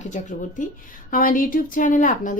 রাখি চক্রবর্তী। আমার ইউটিউব চ্যানেলে আপনাদের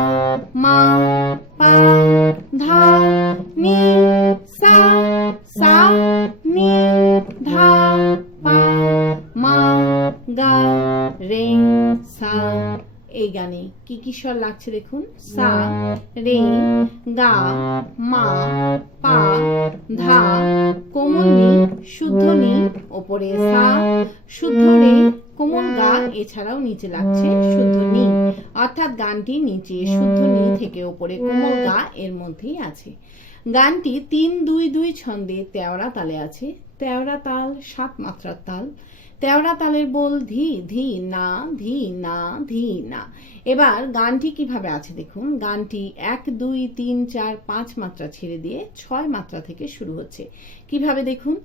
মা এই গানে কি কি স্বর লাগছে দেখুন? সা, রে, গা, মা, পা, ধা, কোমল নি, শুদ্ধ নি, ওপরে সা, শুদ্ধ রে কোমল গা এছাড়াও নিচে লাগছে শুদ্ধ নি অর্থাৎ গানটি নিচে শুদ্ধ নি থেকে ওপরে কোমল গা এর মধ্যেই আছে। গানটি তিন দুই দুই ছন্দে তেওরা তালে আছে। তেওরা তাল সাত মাত্রার তাল। তেওড়া তালের বল ধি ধি, না ধি না ধি, না। এবার গানটি কীভাবে আছে দেখুন। গানটি এক, দুই, তিন, চার, পাঁচ মাত্রা ছেড়ে দিয়ে ছয় মাত্রা থেকে শুরু হচ্ছে। কীভাবে দেখুন?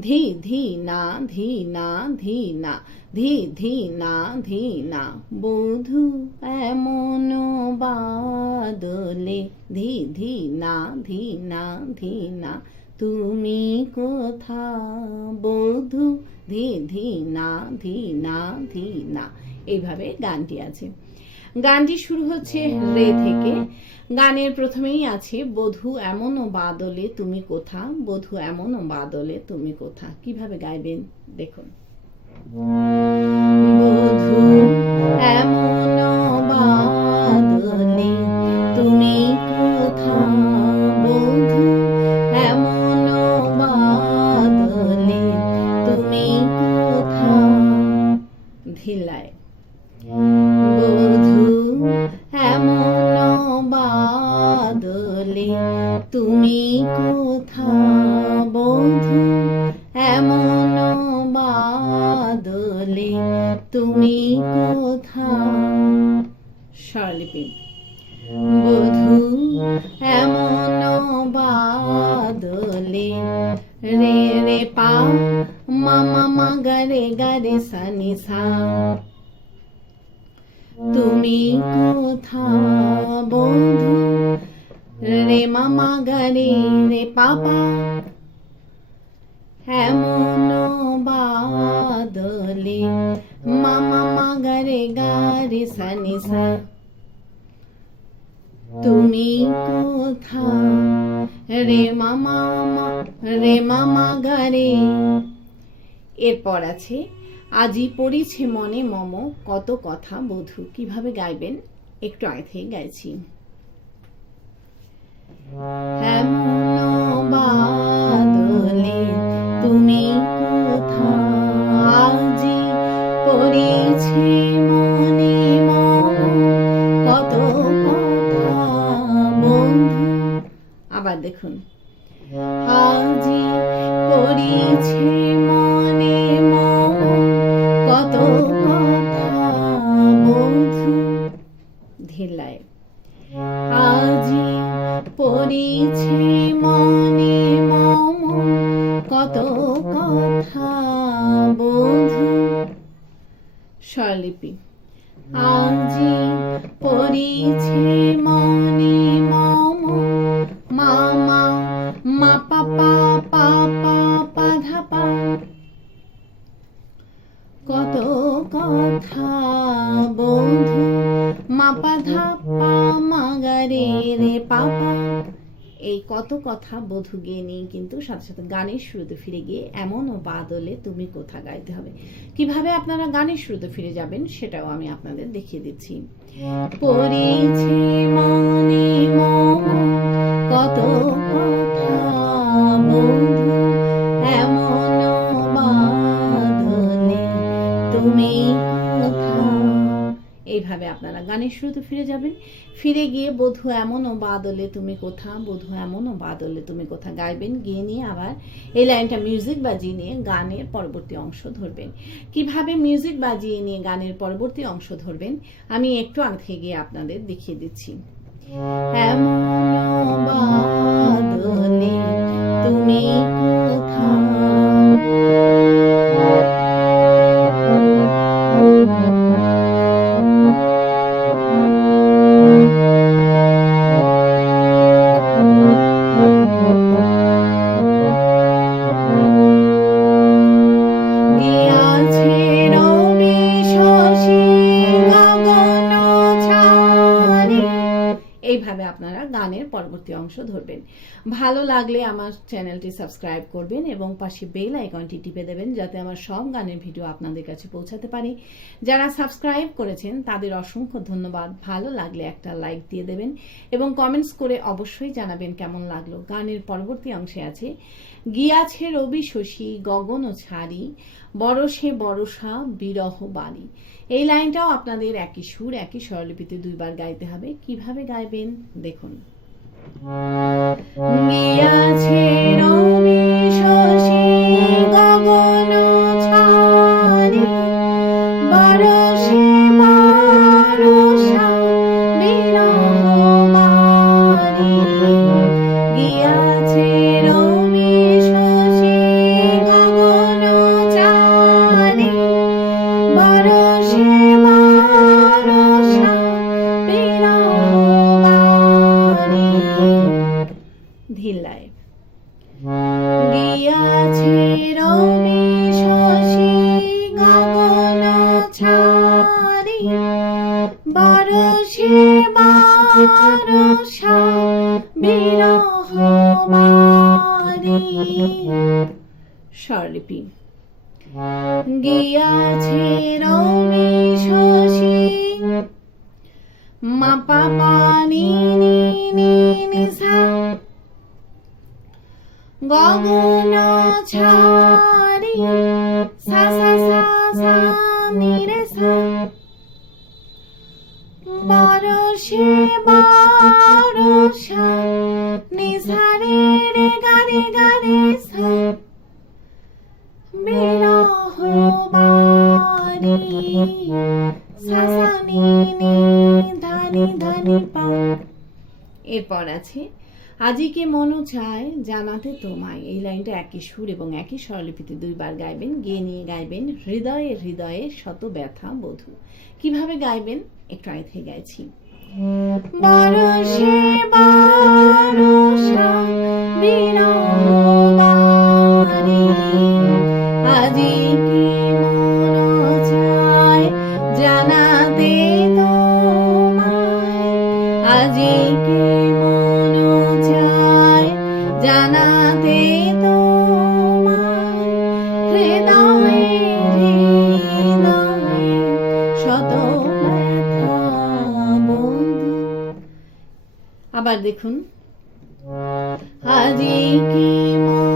ধি ধি, না ধি না ধি না। ধি ধি, না ধি, না। বধু এমন বাদলে ধি ধি, না ধি না ধি, না। তুমি কোথা? বধু ধি ধি না ধি না। ধি না এইভাবে গানটি আছে। গানটি শুরু হচ্ছে রে থেকে। গানের প্রথমেই আছে, বধু এমন বাদলে তুমি কোথা? বধু এমন বাদলে তুমি কোথা? কীভাবে গাইবেন? দেখুন। বধু এমন তুমি কোথা বধু এমন বাদলে, রে রে, পা, মামা মা গরে গরে সনি, সা। তুমি কোথা বন্ধু? রে, মামা, গরে, রে, পাপা এমন বাদলে মামা মা গরে সনি সা। তুমি কোথা? রে মামা রে মামা গরে এরপর আছে, আজি পড়িছে মনে মম, কত কথা বধু, কীভাবে গাইবেন? একটু আগে থেকে গাইছি। এমন বাদলে তুমি কোথা আজি করেছি মনে মম কত বন্ধু। আবার দেখুন। আজি পড়িছে কথা বন্ধু স্বরলিপি। আজি পরিছে মনে কথা বধু গিয়ে নিয়ে কিন্তু সাথে সাথে গানের শুরুতে ফিরে গিয়ে এমন ও বাদলে তুমি কোথা গাইতে হবে? কীভাবে আপনারা গানের শুরুতে ফিরে যাবেন সেটাও আমি আপনাদের দেখিয়ে দিচ্ছি। পড়েছে মনে মম কত কথা এমন তুমি এইভাবে আপনারা গানের শুরুতে ফিরে যাবেন। ফিরে গিয়ে বধু এমনও বাদলে তুমি কোথা, বধু এমনও বাদলে তুমি কোথা গাইবেন, গিয়ে নিয়ে আবার এই লাইনটা মিউজিক বাজিয়ে নিয়ে গানের পরবর্তী অংশ ধরবেন। কীভাবে মিউজিক বাজিয়ে নিয়ে গানের পরবর্তী অংশ ধরবেন, আমি একটু আগে থেকে গিয়ে আপনাদের দেখিয়ে দিচ্ছি। এমনও বাদলে অংশ ধরবেন। ভালো লাগলে আমার চ্যানেলটি সাবস্ক্রাইব করবেন এবং পাশে বেল আইকনটি টিপে দেবেন যাতে আমার সব গানের ভিডিও আপনাদের কাছে পৌঁছাতে পারি। যারা সাবস্ক্রাইব করেছেন, তাদের অসংখ্য ধন্যবাদ। ভালো লাগলে একটা লাইক দিয়ে দেবেন এবং কমেন্টস করে অবশ্যই জানাবেন কেমন লাগল। গানের পরবর্তী অংশে আছে, গিয়াছে রবি শশী, গগন ও ছাড়ি বরসে বরসা বিরহ বাণী এই লাইনটাও আপনাদের একই সুর, একই স্বরলিপিতে দুইবার গাইতে হবে। কীভাবে গাইবেন? দেখুন। গিয়াছে রবি বিরহ স্বরলিপি। মাপা পানি গগন ছাড়ি সা সা সা সা নি রে সা বরসে বরসা নি সা রে রে গা রে গা রে সা। বিরহ বাণী সা সা নি নি ধানি ধানি পা। এরপর আছে আজিকে মনো চায় জানাতে তোমায়। এই লাইনটা একই সুর এবং একই স্বরলিপিতে দুইবার গাইবেন। গিয়ে নিয়ে গাইবেন, হৃদয়ে হৃদয়ে শত ব্যথা বধু। কীভাবে গাইবেন? একটু আগে থেকে গাইছি। আজি আবার দেখুন। আজি কি মনো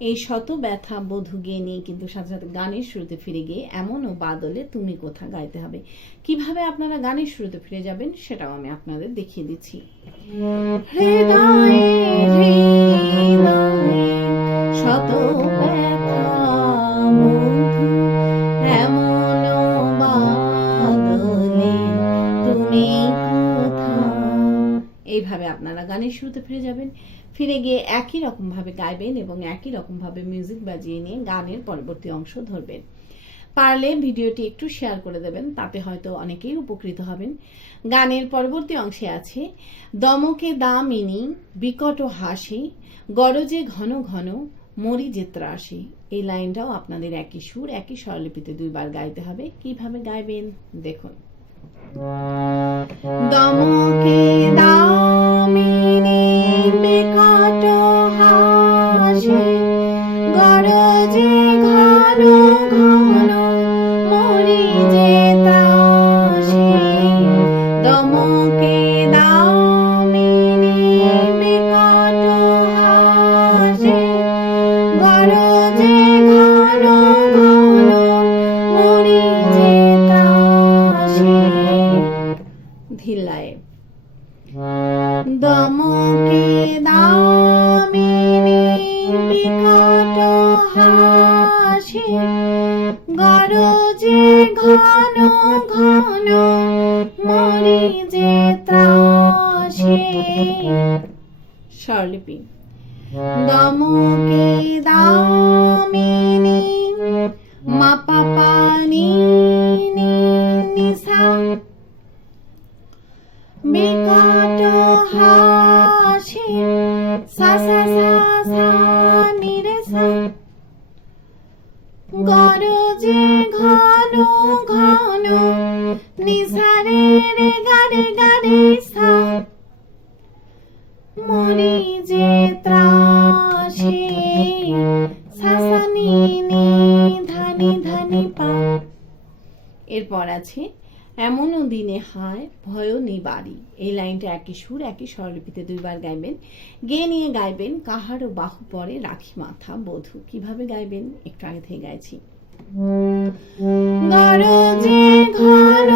এই শত ব্যথা গিয়ে নিয়ে কিন্তু সাথে সাথে গানের শুরুতে ফিরে গিয়ে বাদলে তুমি কোথা গাইতে হবে? কীভাবে আপনারা গানের শুরুতে ফিরে যাবেন সেটাও আমি আপনাদের দেখিয়ে দিচ্ছি। শত বধূ বাদলে তুমি এইভাবে আপনারা গানের শুরুতে ফিরে যাবেন। ফিরে গিয়ে একই রকম ভাবে গাইবেন এবং একই রকম ভাবে মিউজিক বাজিয়ে নিয়ে গানের পরবর্তী অংশ ধরবেন। পারলে ভিডিওটি একটু শেয়ার করে দেবেন, তাতে হয়তো অনেকেই উপকৃত হবেন। গানের পরবর্তী অংশে আছে, দমকে দামিনী, বিকট হাসি, গরজে ঘন ঘন, মরি যে ত্রাসি। এই লাইনটাও আপনাদের একই সুর, একই স্বরলিপিতে দুইবার গাইতে হবে। কীভাবে গাইবেন? দেখুন। দমকে দামিনী বিকট হাসি গরজে ঘন ঘন মরি যে ত্রাসি দমকে দামিনী বিকট হাসি গরজে ঘন ঘন মরি যে ত্রাসি ধিল্লায়। দমকে ঘন ঘন মরি যে ত্রাসে স্বরলিপি। দমকে দামিনী মাপা পানি এরপর আছে, এমনও দিনে হায় ভয় নিবারি এই লাইনটা একই সুর একই স্বরলিপিতে দুইবার গাইবেন। গেয়ে নিয়ে গাইবেন, কাহারও বাহু পরে রাখি মাথা বধু। কীভাবে গাইবেন? একটু আগে থেকে গাইছি। গরজে ঘন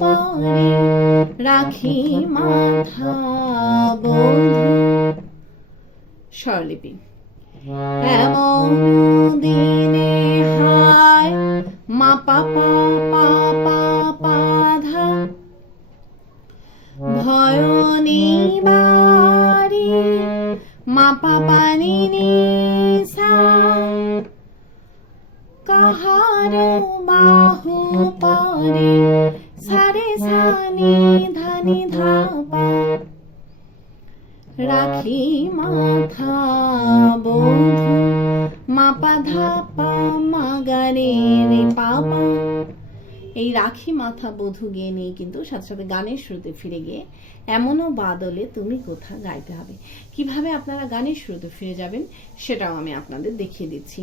পরে রাখি মাথা বধূ স্বরলিপি। এমন দিনে হায় মা পাপা পাপা পাধা ভয় নিবারি মা পাপা নিসা কাহার পরে, সারে সানি ধানি ধাপা। রাখি মাথা বধু মাপা ধাপা মাগারে রে পাপা। এই রাখি মাথা বধু গিয়ে নিয়ে কিন্তু সাথে সাথে গানের শুরুতে ফিরে গিয়ে এমনও বাদলে তুমি কোথা গাইতে হবে? কীভাবে আপনারা গানের শুরুতে ফিরে যাবেন সেটাও আমি আপনাদের দেখিয়ে দিচ্ছি।